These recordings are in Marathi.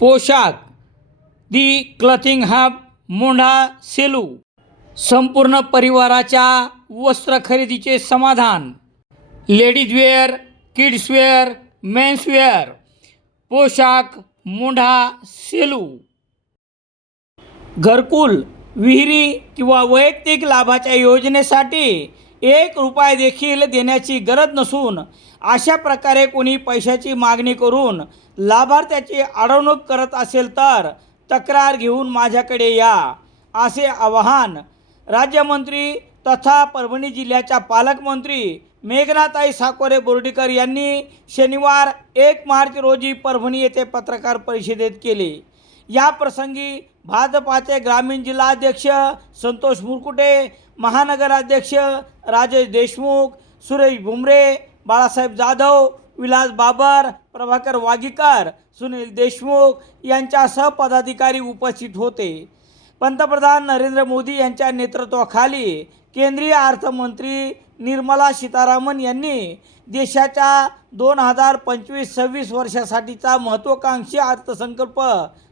पोशाख. The clothing hub Mondha Selu. संपूर्ण परिवाराच्या वस्त्र खरेदीचे समाधान. लेडीजवेअर किड्सवेअर मेन्सवेअर पोशाख मोंढा सेलू. घरकुल विहिरी किंवा वैयक्तिक लाभाच्या योजनेसाठी एक रुपया देखील देण्याची गरज नसून अशा प्रकारे कोणी पैशाची मागणी करून लाभार्थ्याची अडवणूक करत असेल तर तक्रार घेऊन माझ्याकडे या असे आवाहन राज्यमंत्री तथा परभणी जिल्ह्याच्या पालकमंत्री मेघनाताई साकोरे बोर्डीकर यांनी शनिवार एक मार्च रोजी परभणी येथे पत्रकार परिषदेत केले. या प्रसंगी भाजपाचे ग्रामीण जिल्हाध्यक्ष संतोष मुरकुटे महानगराध्यक्ष राजेश देशमुख सुरेश भुमरे बाळासाहेब जाधव विलास बाबर प्रभाकर वागीकर सुनील देशमुख यांच्यासह पदाधिकारी उपस्थित होते. पंतप्रधान नरेंद्र मोदी यांच्या नेतृत्वाखाली केंद्रीय अर्थमंत्री निर्मला सीतारामन यांनी देशाच्या दोन हजार पंचवीस सव्वीस वर्षासाठीचा महत्त्वाकांक्षी अर्थसंकल्प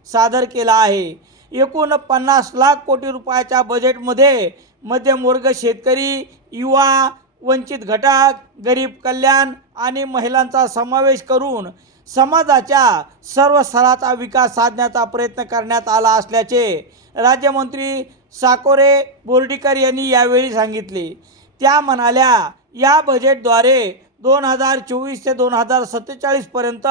सादर केला आहे. एकूण पन्नास लाख कोटी रुपयाच्या बजेटमध्ये मध्यमवर्ग शेतकरी युवा वंचित घटक गरीब कल्याण आणि महिलांचा समावेश करून समाजाच्या सर्व स्तराचा विकास साधण्याचा प्रयत्न करण्यात आला असल्याचे राज्यमंत्री साकोरे बोर्डीकर यांनी यावेळी सांगितले. त्या म्हणाल्या या बजेटद्वारे दोन हजार चोवीस ते दोन हजार सत्तेचाळीसपर्यंत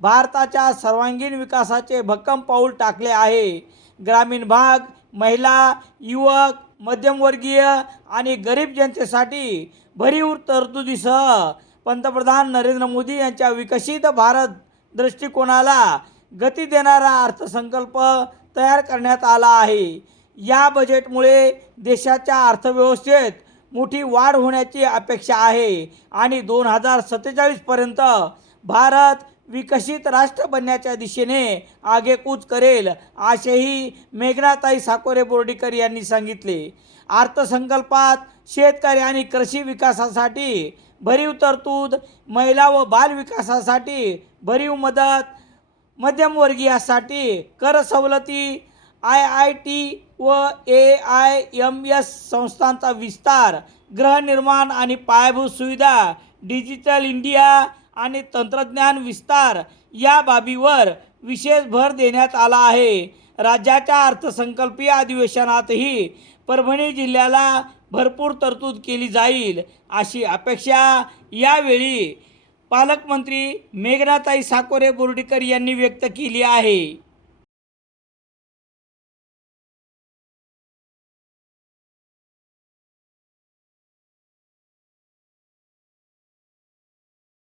भारताच्या सर्वांगीण विकासाचे भक्कम पाऊल टाकले आहे. ग्रामीण भाग महिला युवक मध्यमवर्गीय आणि गरीब जनतेसाठी भरीव तरतुदीसह पंतप्रधान नरेंद्र मोदी यांच्या विकसित भारत दृष्टिकोनाला गती देणारा अर्थसंकल्प तयार करण्यात आला आहे. या बजेटमुळे देशाच्या अर्थव्यवस्थेत मोठी वाढ होण्याची अपेक्षा आहे आणि दोन हजार सत्तेचाळीसपर्यंत भारत विकसित राष्ट्र बनण्याच्या दिशेने आगेकूच करेल असेही मेघनाताई साकोरे बोर्डीकर यांनी सांगितले. अर्थसंकल्पात शेतकरी आणि कृषी विकासासाठी भरीव तरतूद महिला व बाल विकासासाठी भरीव मदत मध्यमवर्गीयासाठी कर सवलती आय आय टी व ए आय एम एस संस्थांचा विस्तार गृहनिर्माण आणि पायाभूत सुविधा डिजिटल इंडिया आणि तंत्रज्ञान विस्तार या बाबीवर विशेष भर देण्यात आला आहे. राज्याच्या अर्थसंकल्पीय अधिवेशनातही परभणी जिल्ह्याला भरपूर तरतूद केली जाईल अशी अपेक्षा यावेळी पालकमंत्री मेघनाताई साकोरे बोर्डीकर यांनी व्यक्त केली आहे.